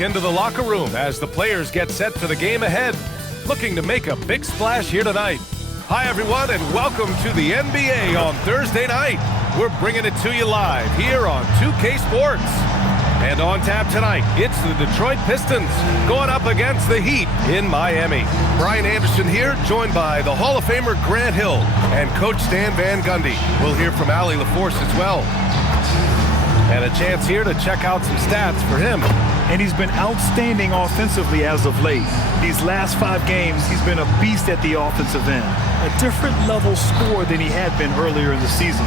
into the locker room as the players get set for the game ahead, looking to make a big splash here tonight. Hi, everyone, and welcome to the NBA on Thursday night. We're bringing it to you live here on 2K Sports. And on tap tonight, it's the Detroit Pistons going up against the Heat in Miami. Brian Anderson here, joined by the Hall of Famer Grant Hill and Coach Stan Van Gundy. We'll hear from Allie LaForce as well. And a chance here to check out some stats for him. And he's been outstanding offensively as of late. These last 5 games, he's been a beast at the offensive end. A different level scorer than he had been earlier in the season.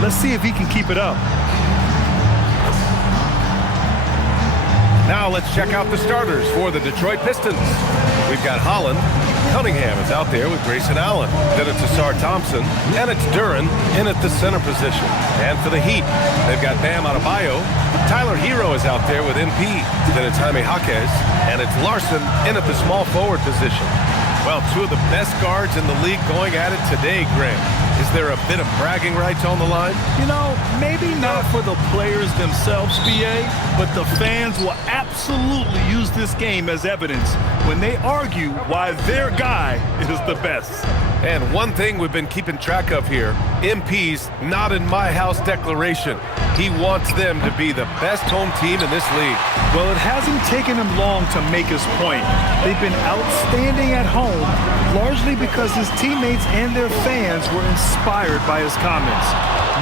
Let's see if he can keep it up. Now let's check out the starters for the Detroit Pistons. We've got Holland. Cunningham is out there with Grayson Allen. Then it's Asar Thompson, and it's Duren in at the center position. And for the Heat, they've got Bam Adebayo. Tyler Hero is out there with MP. Then it's Jaime Jaquez, and it's Larson in at the small forward position. Well, 2 of the best guards in the league going at it today, Grant. Is there a bit of bragging rights on the line? You know, maybe not for the players themselves, BA, but the fans will absolutely use this game as evidence when they argue why their guy is the best. And one thing we've been keeping track of here, MP's not in my house declaration. He wants them to be the best home team in this league. Well, it hasn't taken him long to make his point. They've been outstanding at home, largely because his teammates and their fans were inspired by his comments.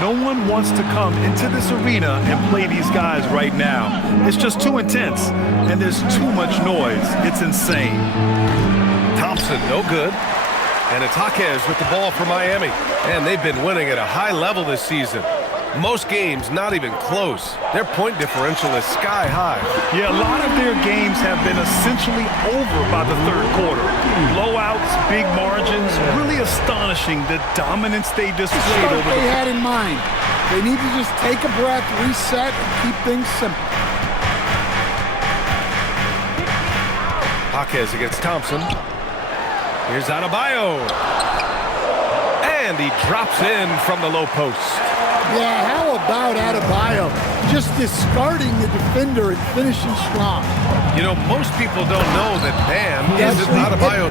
No one wants to come into this arena and play these guys right now. It's just too intense, and there's too much noise. It's insane. Thompson, no good. And it's Jaquez with the ball for Miami. And they've been winning at a high level this season. Most games not even close. Their point differential is sky high. Yeah, a lot of their games have been essentially over by the third quarter. Blowouts, big margins, really astonishing the dominance they displayed over they had in mind. They need to just take a breath, reset, and keep things simple. Jaquez against Thompson. Here's Adebayo. And he drops in from the low post. Yeah, how about Adebayo? Just discarding the defender and finishing strong. You know, most people don't know that Bam isn't Adebayo.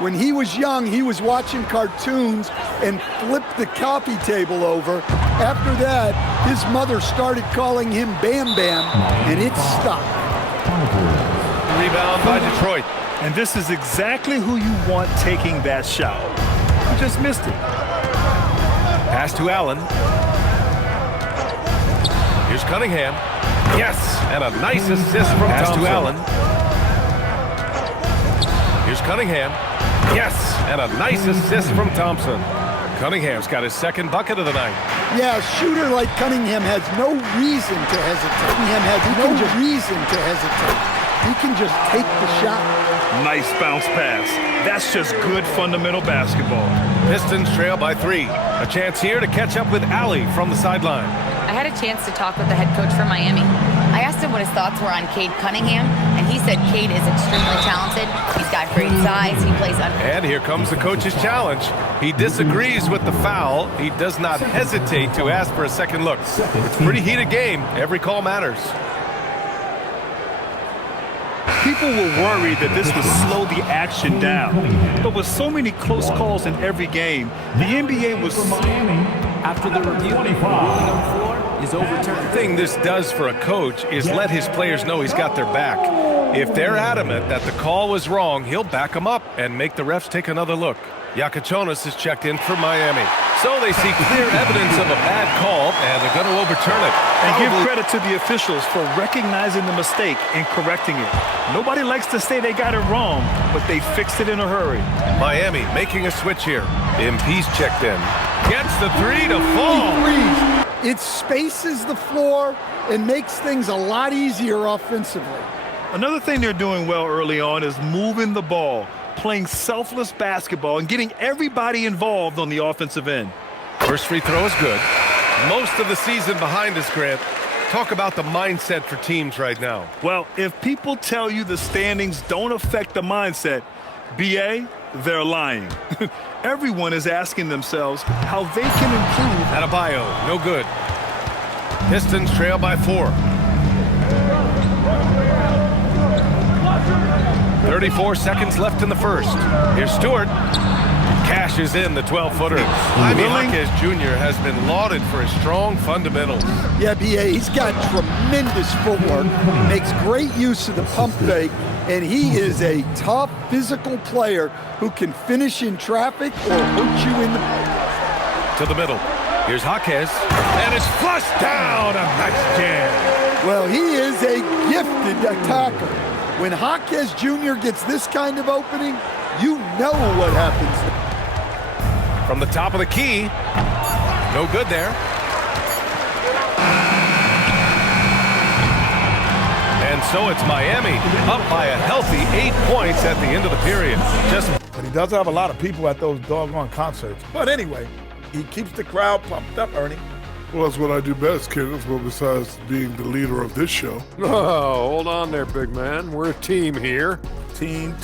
When he was young, he was watching cartoons and flipped the coffee table over. After that, his mother started calling him Bam Bam, and it stuck. Rebound by Detroit. And this is exactly who you want taking that shot. He just missed it. Pass to Allen. Here's Cunningham. Yes, and a nice assist from Pass Thompson. To Allen. Here's Cunningham. Yes, and a nice assist from Thompson. Cunningham's got his second bucket of the night. Yeah, a shooter like Cunningham has no reason to hesitate. Cunningham has no reason to hesitate. He can just take the shot. Nice bounce pass. That's just good fundamental basketball. Pistons trail by 3. A chance here to catch up with Allie from the sideline. I had a chance to talk with the head coach for Miami. I asked him what his thoughts were on Cade Cunningham, and he said Cade is extremely talented. He's got great size. He plays under. And here comes the coach's challenge. He disagrees with the foul. He does not hesitate to ask for a second look. It's a pretty heated game. Every call matters. People were worried that this would slow the action down. But with so many close calls in every game, the NBA was... After the review, the ruling on the floor is overturned. The thing this does for a coach is let his players know he's got their back. If they're adamant that the call was wrong, he'll back them up and make the refs take another look. Yakachonis is checked in for Miami. So they see clear evidence of a bad call, and they're going to overturn it. And give credit to the officials for recognizing the mistake and correcting it. Nobody likes to say they got it wrong, but they fixed it in a hurry. Miami making a switch here. MP's checked in. Gets the 3 to fall. It spaces the floor and makes things a lot easier offensively. Another thing they're doing well early on is moving the ball, playing selfless basketball, and getting everybody involved on the offensive end. First free throw is good. Most of the season behind us, Grant. Talk about the mindset for teams right now. Well, if people tell you the standings don't affect the mindset, BA, they're lying. Everyone is asking themselves how they can improve. Adebayo, no good. Pistons trail by 4. 34 seconds left in the first. Here's Stewart. Cashes in the 12-footer. Jaime Jaquez Jr. has been lauded for his strong fundamentals. Yeah, B.A., he's got tremendous footwork, makes great use of the pump fake, and he is a tough physical player who can finish in traffic or hurt you in the... To the middle. Here's Jaquez, and it's flushed down. A nice jam. Well, he is a gifted attacker. When Jaquez Jr. gets this kind of opening, you know what happens. From the top of the key. No good there. And so it's Miami up by a healthy 8 points at the end of the period. But he does have a lot of people at those doggone concerts. But anyway, he keeps the crowd pumped up, Ernie. Well, that's what I do best, kid. That's what, besides being the leader of this show. Oh, hold on there, big man. We're a team here. Team.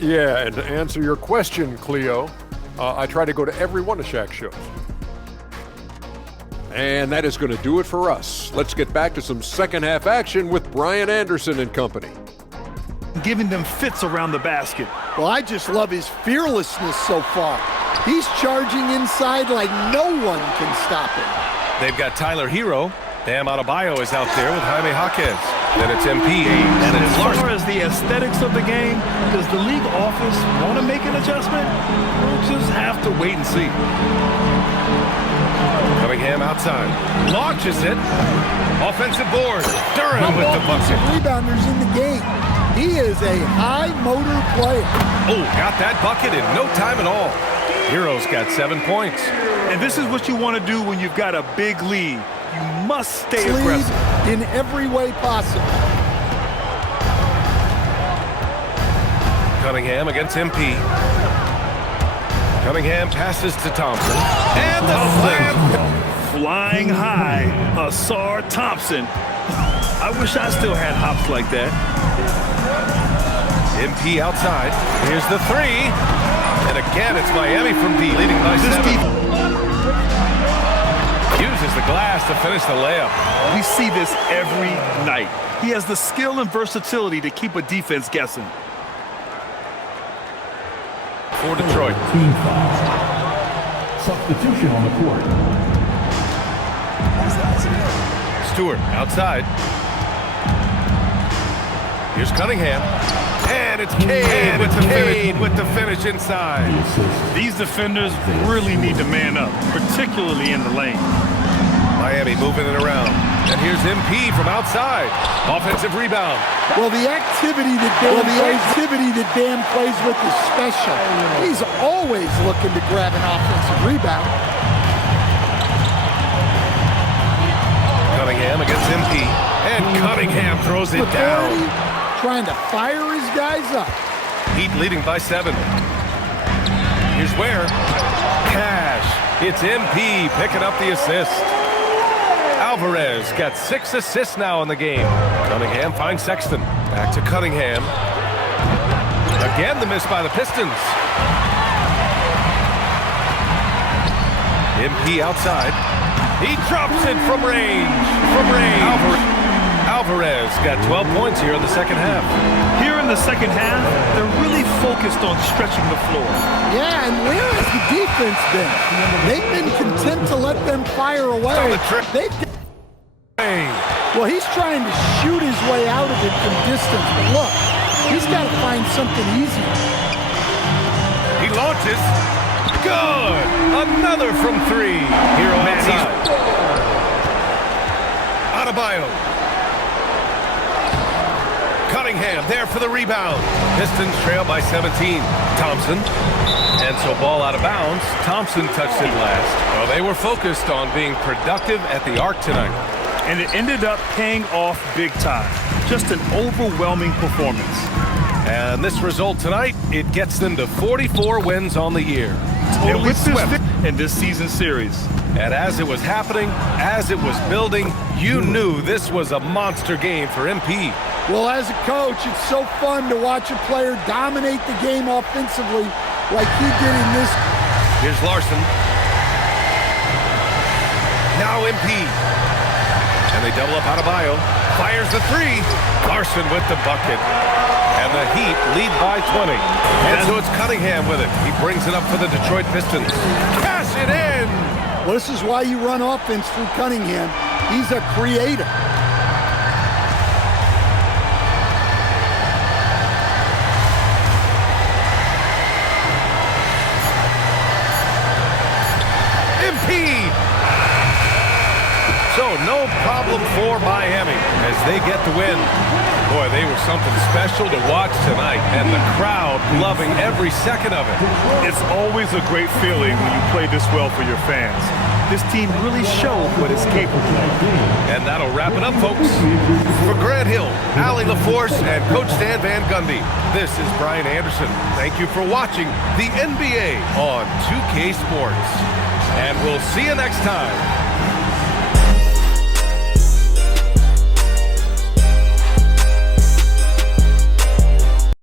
Yeah, and to answer your question, Cleo, I try to go to every one of Shaq's shows. And that is going to do it for us. Let's get back to some second half action with Brian Anderson and company. Giving them fits around the basket. Well, I just love his fearlessness so far. He's charging inside like no one can stop him. They've got Tyler Hero. Bam Adebayo is out there with Jaime Jaquez. Then it's MP, and it's As far Larson. as the aesthetics of the game, does the league office want to make an adjustment? We'll just have to wait and see. Cunningham outside. Launches it. Offensive board. Durham with the bucket. Rebounders in the game. He is a high motor player. Oh, got that bucket in no time at all. Hero's got 7 points. And this is what you want to do when you've got a big lead. You must stay Lead aggressive. in every way possible. Cunningham against MP. Cunningham passes to Thompson. And the slam. Flying high, Asar Thompson. I wish I still had hops like that. MP outside. Here's the three. And again, it's Miami from D, leading by 7. Uses the glass to finish the layup. We see this every night. He has the skill and versatility to keep a defense guessing. For Detroit. Team foul. Substitution on the court. Stewart outside. Here's Cunningham. And it's Cade with the finish inside. These defenders really need to man up, particularly in the lane. Miami moving it around. And here's MP from outside. Offensive rebound. Well, the activity that Dan plays with is special. He's always looking to grab an offensive rebound. Cunningham against MP. And Cunningham throws it down. Trying to fire his guys up. Heat leading by 7. Here's where. Cash. It's MP picking up the assist. Alvarez got 6 assists now in the game. Cunningham finds Sexton. Back to Cunningham. Again, the miss by the Pistons. MP outside. He drops it from range. Alvarez got 12 points here in the second half. Here in the second half, they're really focused on stretching the floor. Yeah, and where has the defense been? They've been content to let them fire away. Well, he's trying to shoot his way out of it from distance, but look, he's got to find something easier. He launches. Good. Another from 3. Hero outside. Adebayo. Cunningham there for the rebound. Pistons trail by 17. Thompson. And so ball out of bounds. Thompson touched it last. Well, they were focused on being productive at the arc tonight. And it ended up paying off big time. Just an overwhelming performance. And this result tonight, it gets them to 44 wins on the year. Totally swept in this season series. And as it was happening, as it was building, you knew this was a monster game for MP. Well, as a coach, it's so fun to watch a player dominate the game offensively like he did in this. Here's Larson. Now MP. And they double up Adebayo. Fires the three. Larson with the bucket. And the Heat lead by 20. And so it's Cunningham with it. He brings it up for the Detroit Pistons. Cash it in! Well, this is why you run offense through Cunningham. He's a creator. MP! So no problem for Miami as they get the win. Boy, they were something special to watch tonight, and the crowd loving every second of it. It's always a great feeling when you play this well for your fans. This team really showed what it's capable of. And that'll wrap it up, folks. For Grant Hill, Allie LaForce, and Coach Stan Van Gundy, this is Brian Anderson. Thank you for watching the NBA on 2K Sports. And we'll see you next time.